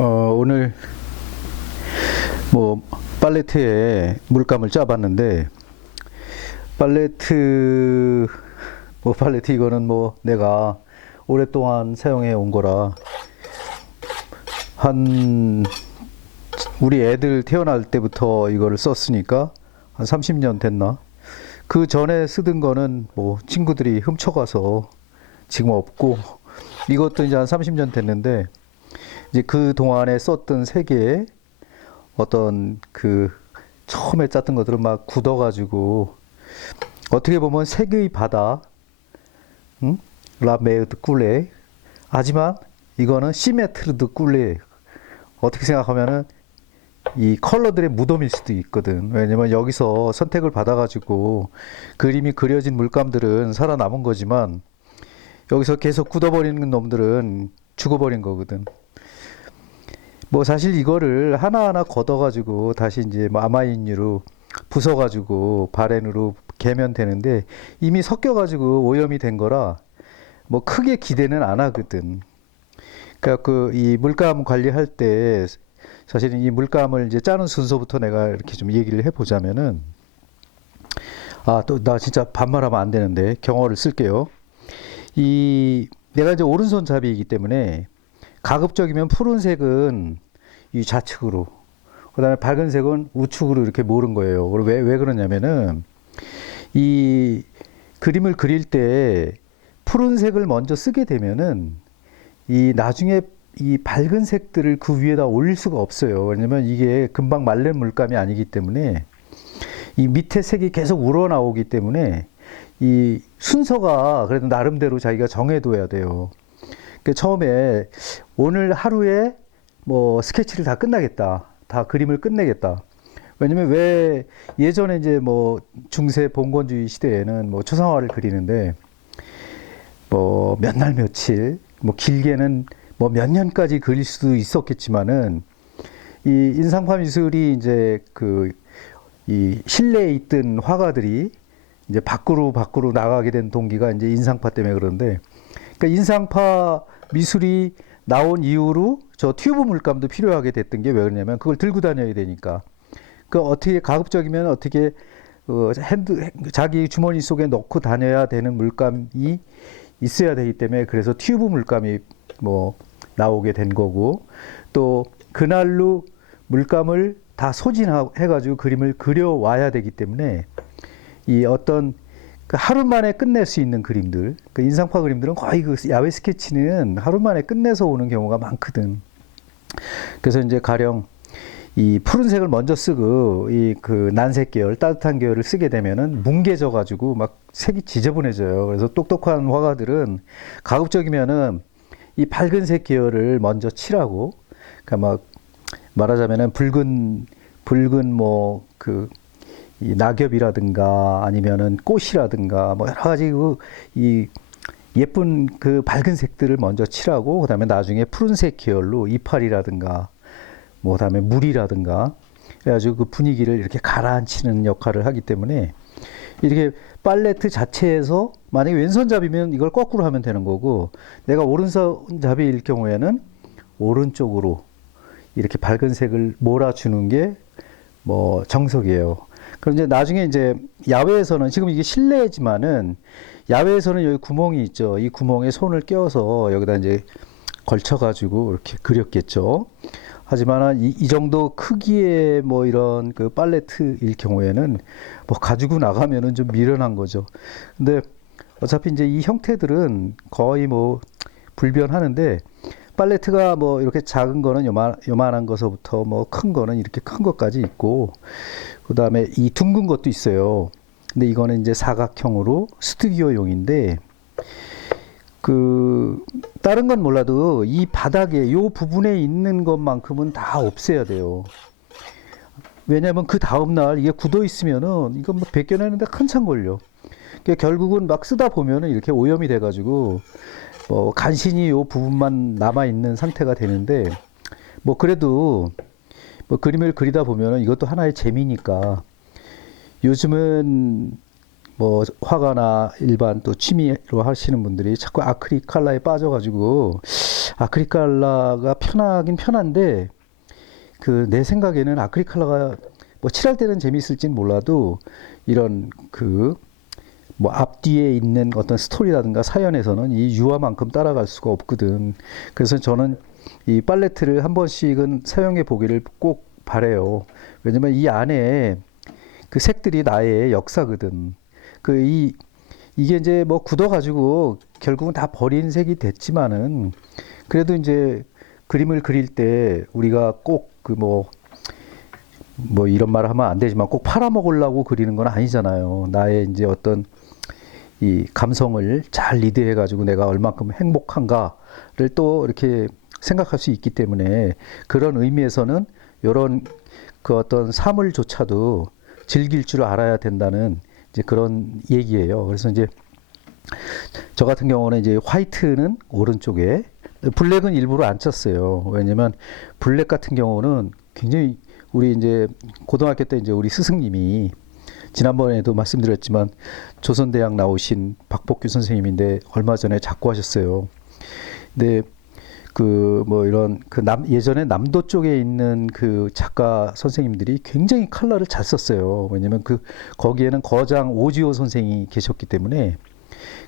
오늘 뭐 팔레트에 물감을 짜봤는데 팔레트 이거는 뭐 내가 오랫동안 사용해 온 거라 한 우리 애들 태어날 때부터 이거를 썼으니까 한 30년 됐나? 그 전에 쓰던 거는 뭐 친구들이 훔쳐가서 지금 없고, 이것도 이제 한 30년 됐는데 이제 그 동안에 썼던 색의 어떤 그 처음에 짰던 것들은 막 굳어가지고, 어떻게 보면 색의 바다, 응? 라메르드 꿀레. 하지만 이거는 시메트르드 꿀레. 어떻게 생각하면은 이 컬러들의 무덤일 수도 있거든. 왜냐면 여기서 선택을 받아가지고 그림이 그려진 물감들은 살아남은 거지만, 여기서 계속 굳어버리는 놈들은 죽어버린 거거든. 뭐 사실 이거를 하나하나 걷어가지고 다시 이제 뭐 아마인유로 부숴가지고 바렌으로 개면 되는데, 이미 섞여가지고 오염이 된 거라 뭐 크게 기대는 안 하거든. 그러니까 그 이 물감 관리할 때 사실은 이 물감을 이제 짜는 순서부터 내가 이렇게 좀 얘기를 해보자면은, 또 나 진짜 반말하면 안 되는데 경어를 쓸게요. 이 내가 이제 오른손잡이이기 때문에 가급적이면 푸른색은 이 좌측으로, 그다음에 밝은색은 우측으로 이렇게 모른 거예요. 왜 그러냐면은 이 그림을 그릴 때 푸른색을 먼저 쓰게 되면은 이 나중에 이 밝은 색들을 그 위에다 올릴 수가 없어요. 왜냐면 이게 금방 말린 물감이 아니기 때문에 이 밑에 색이 계속 우러나오기 때문에 이 순서가 그래도 나름대로 자기가 정해둬야 돼요. 그 처음에 오늘 하루에 뭐 스케치를 다 끝나겠다, 다 그림을 끝내겠다. 왜냐면 왜 예전에 이제 뭐 중세 봉건주의 시대에는 뭐 초상화를 그리는데 뭐 몇 날 며칠, 뭐 길게는 뭐 몇 년까지 그릴 수도 있었겠지만은, 이 인상파 미술이 이제 그 이 실내에 있던 화가들이 이제 밖으로 나가게 된 동기가 이제 인상파 때문에 그런데, 그러니까 인상파 미술이 나온 이후로 저 튜브 물감도 필요하게 됐던 게 왜 그러냐면, 그걸 들고 다녀야 되니까. 그 어떻게 가급적이면 어떻게 자기 주머니 속에 넣고 다녀야 되는 물감이 있어야 되기 때문에, 그래서 튜브 물감이 뭐 나오게 된 거고, 또 그날로 물감을 다 소진해가지고 그림을 그려와야 되기 때문에, 이 어떤 그 하루 만에 끝낼 수 있는 그림들, 그 인상파 그림들은 거의 그 야외 스케치는 하루 만에 끝내서 오는 경우가 많거든. 그래서 이제 가령 이 푸른색을 먼저 쓰고 이 그 난색 계열, 따뜻한 계열을 쓰게 되면은 뭉개져 가지고 막 색이 지저분해져요. 그래서 똑똑한 화가들은 가급적이면은 이 밝은색 계열을 먼저 칠하고, 그러니까 막 말하자면은 붉은 뭐 그 이 낙엽이라든가 아니면은 꽃이라든가 뭐 여러 가지 이 예쁜 그 밝은 색들을 먼저 칠하고, 그다음에 나중에 푸른색 계열로 이파리라든가 뭐 그다음에 물이라든가 그래가지고 그 분위기를 이렇게 가라앉히는 역할을 하기 때문에, 이렇게 팔레트 자체에서 만약에 왼손잡이면 이걸 거꾸로 하면 되는 거고, 내가 오른손잡이일 경우에는 오른쪽으로 이렇게 밝은 색을 몰아주는 게 뭐 정석이에요. 그럼 이제 나중에 이제 야외에서는, 지금 이게 실내지만은 야외에서는 여기 구멍이 있죠. 이 구멍에 손을 껴서 여기다 이제 걸쳐가지고 이렇게 그렸겠죠. 하지만 이 정도 크기의 뭐 이런 그 팔레트일 경우에는 뭐 가지고 나가면은 좀 미련한 거죠. 근데 어차피 이제 이 형태들은 거의 뭐 불변하는데, 팔레트가 뭐 이렇게 작은 거는 요만한 거서부터 뭐 큰 거는 이렇게 큰 것까지 있고, 그 다음에 이 둥근 것도 있어요. 근데 이거는 이제 사각형으로 스튜디오용인데, 그 다른 건 몰라도 이 바닥에 요 부분에 있는 것만큼은 다 없애야 돼요. 왜냐하면 그 다음날 이게 굳어 있으면은 이거 뭐 벗겨내는데 한참 걸려. 그러니까 결국은 막 쓰다 보면은 이렇게 오염이 돼가지고 간신히 요 부분만 남아 있는 상태가 되는데, 뭐 그래도 뭐 그림을 그리다 보면은 이것도 하나의 재미니까, 요즘은 뭐 화가나 일반 또 취미로 하시는 분들이 자꾸 아크릴 컬러에 빠져가지고 아크릴컬러가 편하긴 편한데 그 내 생각에는 아크릴컬러가 뭐 칠할 때는 재미있을진 몰라도 이런 그 뭐 앞뒤에 있는 어떤 스토리라든가 사연에서는 이 유화만큼 따라갈 수가 없거든. 그래서 저는 이 팔레트를 한 번씩은 사용해 보기를 꼭 바래요. 왜냐면 이 안에 그 색들이 나의 역사거든. 이게 이제 뭐 굳어가지고 결국은 다 버린 색이 됐지만은 그래도 이제 그림을 그릴 때 우리가 꼭 그 뭐 이런 말을 하면 안 되지만 꼭 팔아먹으려고 그리는 건 아니잖아요. 나의 이제 어떤 이 감성을 잘 리드해가지고 내가 얼만큼 행복한가를 또 이렇게 생각할 수 있기 때문에 그런 의미에서는 이런 그 어떤 사물조차도 즐길 줄 알아야 된다는 이제 그런 얘기예요. 그래서 이제 저 같은 경우는 이제 화이트는 오른쪽에 블랙은 일부러 안 쳤어요. 왜냐면 블랙 같은 경우는 굉장히 우리 이제 고등학교 때 이제 우리 스승님이 지난번에도 말씀드렸지만 조선대학 나오신 박복규 선생님인데 얼마 전에 작고하셨어요. 근데 그 뭐 이런 그 예전에 남도 쪽에 있는 그 작가 선생님들이 굉장히 컬러를 잘 썼어요. 왜냐면 그 거기에는 거장 오지호 선생이 계셨기 때문에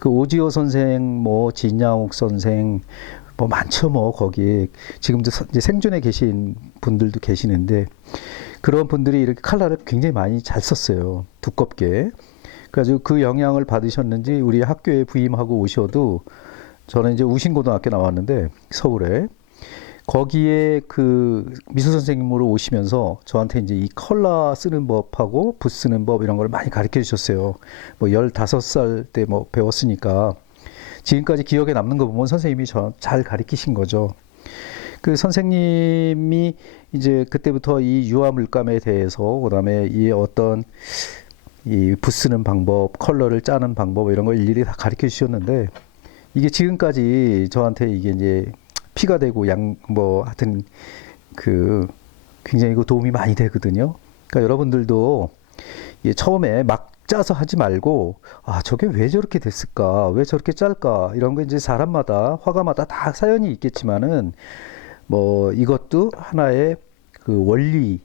그 오지호 선생 뭐 진양옥 선생 뭐 많죠 뭐 거기에 지금도 이제 생존에 계신 분들도 계시는데 그런 분들이 이렇게 컬러를 굉장히 많이 잘 썼어요. 두껍게. 그래가지고 그 영향을 받으셨는지 우리 학교에 부임하고 오셔도 저는 이제 우신고등학교 나왔는데 서울에 거기에 그 미술 선생님으로 오시면서 저한테 이제 이 컬러 쓰는 법하고 붓 쓰는 법 이런 걸 많이 가르쳐 주셨어요. 뭐 15살 때 뭐 배웠으니까 지금까지 기억에 남는 거 보면 선생님이 저 잘 가르치신 거죠. 그 선생님이 이제 그때부터 이 유화 물감에 대해서 그다음에 이 어떤 이 붓 쓰는 방법, 컬러를 짜는 방법 이런 걸 일일이 다 가르쳐 주셨는데 이게 지금까지 저한테 이게 이제 피가 되고 뭐 하여튼 그 굉장히 그 도움이 많이 되거든요. 그러니까 여러분들도 처음에 막 짜서 하지 말고 저게 왜 저렇게 됐을까? 왜 저렇게 짤까? 이런 거 이제 사람마다 화가마다 다 사연이 있겠지만은 뭐 이것도 하나의 그 원리,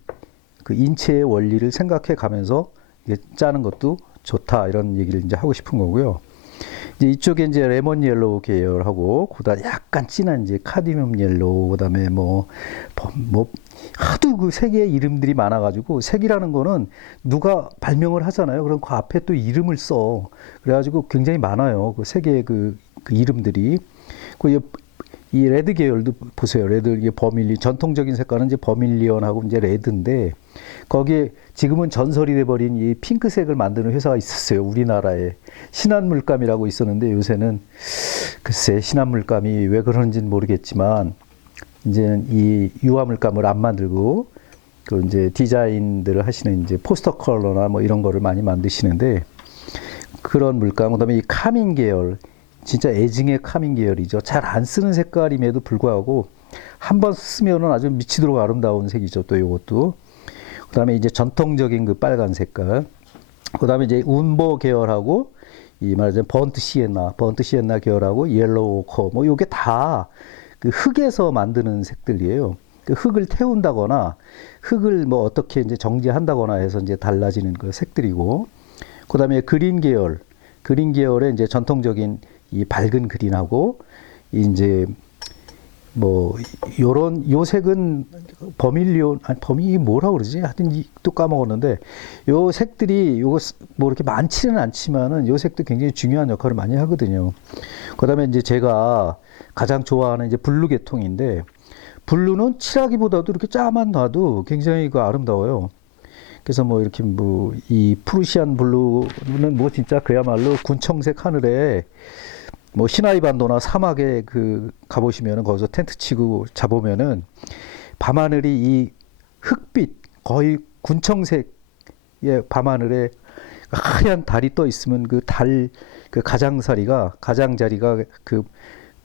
그 인체의 원리를 생각해 가면서 짜는 것도 좋다 이런 얘기를 이제 하고 싶은 거고요. 이제 이쪽에 이제 레몬 옐로우 계열하고 그다음 약간 진한 이제 카디뮴 옐로우 그다음에 뭐 하도 그 색의 이름들이 많아가지고 색이라는 거는 누가 발명을 하잖아요. 그럼 그 앞에 또 이름을 써. 그래가지고 굉장히 많아요. 그 색의 그 이름들이. 이 레드 계열도 보세요. 레드 이게 버밀리 전통적인 색깔은 이제 버밀리언하고 이제 레드인데 거기에 지금은 전설이 돼버린 이 핑크색을 만드는 회사가 있었어요. 우리나라에 신한물감이라고 있었는데 요새는 글쎄 신한물감이 왜 그런지는 모르겠지만 이제 이 유화물감을 안 만들고 그 이제 디자인들을 하시는 이제 포스터 컬러나 뭐 이런 거를 많이 만드시는데 그런 물감 그다음에 이 카밍 계열 진짜 애증의 카밍 계열이죠. 잘 안 쓰는 색깔임에도 불구하고 한 번 쓰면은 아주 미치도록 아름다운 색이죠. 또 이것도. 그다음에 이제 전통적인 그 빨간 색깔. 그다음에 이제 운보 계열하고 이 말하자면 번트 시엔나 계열하고 옐로우 오커 뭐 요게 다 그 흙에서 만드는 색들이에요. 그 흙을 태운다거나 흙을 뭐 어떻게 이제 정지한다거나 해서 이제 달라지는 그 색들이고. 그다음에 그린 계열의 이제 전통적인 이 밝은 그린하고 이제 뭐 요런 요 색은 버밀리온 아니 범이 뭐라 그러지? 하여튼 또 까먹었는데 요 색들이 요거 뭐 이렇게 많지는 않지만은 요 색도 굉장히 중요한 역할을 많이 하거든요. 그다음에 이제 제가 가장 좋아하는 이제 블루 계통인데 블루는 칠하기보다도 이렇게 짜만 놔도 굉장히 그 아름다워요. 그래서 뭐 이렇게 뭐 이 프루시안 블루는 뭐 진짜 그야말로 군청색 하늘에 뭐 시나이 반도나 사막에 그 가보시면은 거기서 텐트 치고 자보면은 밤하늘이 이 흑빛 거의 군청색의 밤하늘에 하얀 달이 떠 있으면 그 가장자리가 그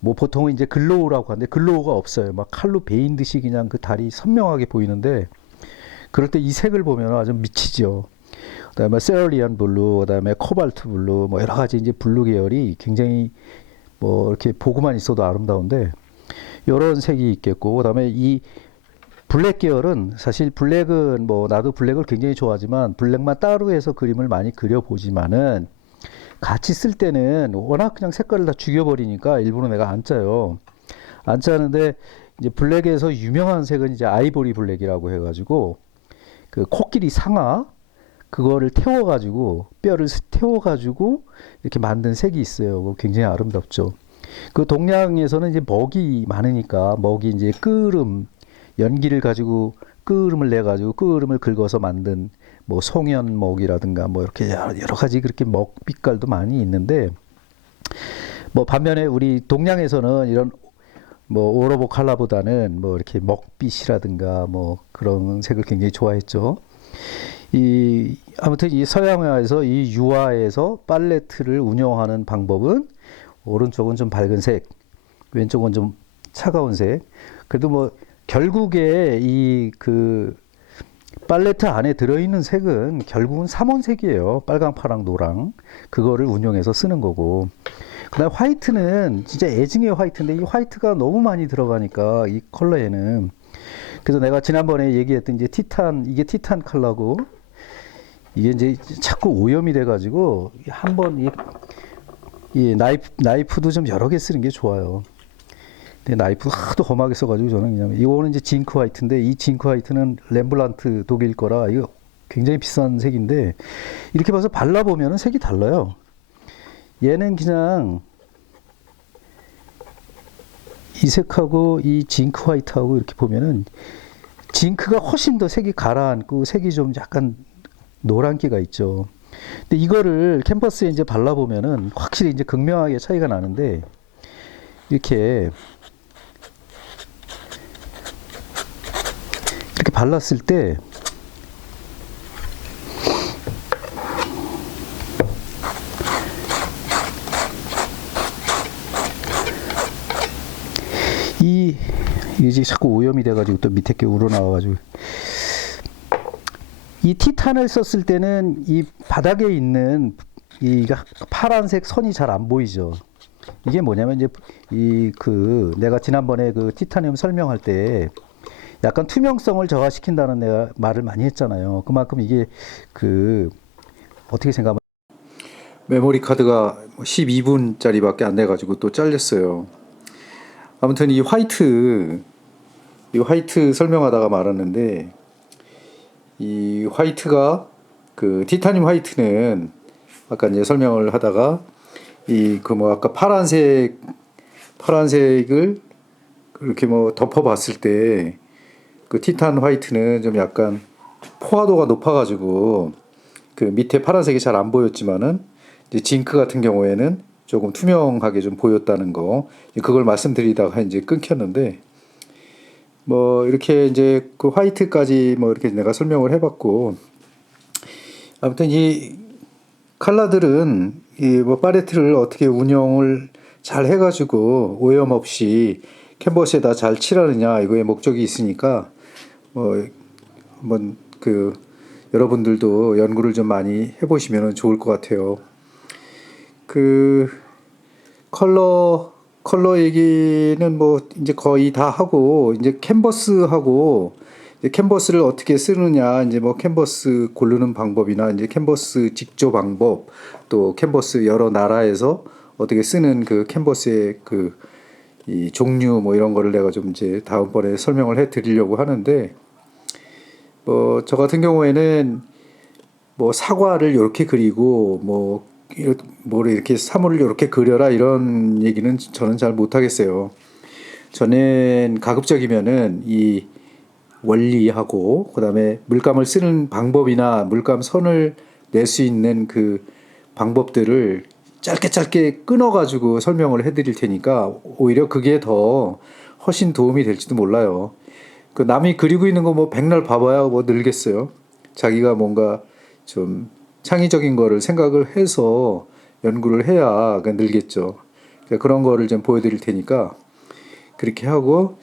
뭐 보통은 이제 글로우라고 하는데 글로우가 없어요. 막 칼로 베인 듯이 그냥 그 달이 선명하게 보이는데 그럴 때 이 색을 보면 아주 미치죠. 그다음에 세럴리안 블루, 그다음에 코발트 블루, 뭐 여러 가지 이제 블루 계열이 굉장히 뭐 이렇게 보고만 있어도 아름다운데 요런 색이 있겠고, 그다음에 이 블랙 계열은 사실 블랙은 뭐 나도 블랙을 굉장히 좋아하지만 블랙만 따로 해서 그림을 많이 그려보지만은 같이 쓸 때는 워낙 그냥 색깔을 다 죽여버리니까 일부러 내가 안 짜요. 안 짜는데 이제 블랙에서 유명한 색은 이제 아이보리 블랙이라고 해가지고 그 코끼리 상아 그거를 태워가지고 뼈를 태워가지고 이렇게 만든 색이 있어요. 그거 굉장히 아름답죠. 그 동양에서는 이제 먹이 많으니까 먹이 이제 끄름 연기를 가지고 끄름을 내 가지고 끄름을 긁어서 만든 뭐 송연목이라든가 뭐 이렇게 여러 가지 그렇게 먹 빛깔도 많이 있는데 뭐 반면에 우리 동양에서는 이런 뭐 오로보 칼라보다는 뭐 이렇게 먹빛이라든가 뭐 그런 색을 굉장히 좋아했죠. 이 아무튼 이 서양화에서 이 유화에서 팔레트를 운영하는 방법은 오른쪽은 좀 밝은 색, 왼쪽은 좀 차가운 색. 그래도 뭐 결국에 이 그 팔레트 안에 들어있는 색은 결국은 삼원색이에요. 빨강, 파랑, 노랑. 그거를 운용해서 쓰는 거고. 그다음 화이트는 진짜 애증의 화이트인데 이 화이트가 너무 많이 들어가니까 이 컬러에는 그래서 내가 지난번에 얘기했던 이제 티탄 이게 티탄 컬러고 이게 이제 자꾸 오염이 돼가지고 한번 이 나이프도 좀 여러 개 쓰는 게 좋아요. 근데 나이프 하도 험하게 써가지고 저는 그냥 이거는 이제 징크 화이트인데 이 징크 화이트는 렘블란트 독일 거라 이거 굉장히 비싼 색인데 이렇게 봐서 발라보면 색이 달라요. 얘는 그냥 이 색하고 이 징크 화이트하고 이렇게 보면은 징크가 훨씬 더 색이 가라앉고 색이 좀 약간 노란기가 있죠. 근데 이거를 캔버스에 이제 발라보면은 확실히 이제 극명하게 차이가 나는데 이렇게 발랐을 때 이게 자꾸 오염이 돼가지고 또 밑에 게 우러나와가지고 이 티탄을 썼을 때는 이 바닥에 있는 이 파란색 선이 잘 안 보이죠. 이게 뭐냐면 이제 이 그 내가 지난번에 그 티타늄 설명할 때 약간 투명성을 저하시킨다는 내가 말을 많이 했잖아요. 그만큼 이게 그 어떻게 생각하면 메모리 카드가 12분짜리밖에 안 돼가지고 또 잘렸어요. 아무튼 이 화이트 설명하다가 말았는데 이 화이트가 그 티타늄 화이트는 아까 이제 설명을 하다가 이 그 뭐 아까 파란색을 그렇게 뭐 덮어봤을 때 그 티탄 화이트는 좀 약간 포화도가 높아가지고 그 밑에 파란색이 잘 안 보였지만은 이제 징크 같은 경우에는 조금 투명하게 좀 보였다는 거 그걸 말씀드리다가 이제 끊겼는데 뭐 이렇게 이제 그 화이트까지 뭐 이렇게 내가 설명을 해봤고 아무튼 이 컬러들은 이 뭐 팔레트를 어떻게 운영을 잘 해가지고 오염 없이 캔버스에다 잘 칠하느냐 이거에 목적이 있으니까 뭐 한번 그 여러분들도 연구를 좀 많이 해보시면 좋을 것 같아요. 그 컬러 얘기는 뭐 이제 거의 다 하고 이제 캔버스하고 이제 캔버스를 어떻게 쓰느냐 이제 뭐 캔버스 고르는 방법이나 이제 캔버스 직조 방법 또 캔버스 여러 나라에서 어떻게 쓰는 그 캔버스의 그 이 종류 뭐 이런 거를 내가 좀 이제 다음번에 설명을 해 드리려고 하는데 뭐 저 같은 경우에는 뭐 사과를 이렇게 그리고 뭐 이렇게 사물을 이렇게 그려라 이런 얘기는 저는 잘 못하겠어요. 저는 가급적이면은 이 원리하고 그다음에 물감을 쓰는 방법이나 물감 선을 낼 수 있는 그 방법들을 짧게 끊어가지고 설명을 해드릴 테니까 오히려 그게 더 훨씬 도움이 될지도 몰라요. 그 남이 그리고 있는 거 뭐 백날 봐봐야 뭐 늘겠어요. 자기가 뭔가 좀 창의적인 거를 생각을 해서 연구를 해야 늘겠죠. 그런 거를 좀 보여드릴 테니까 그렇게 하고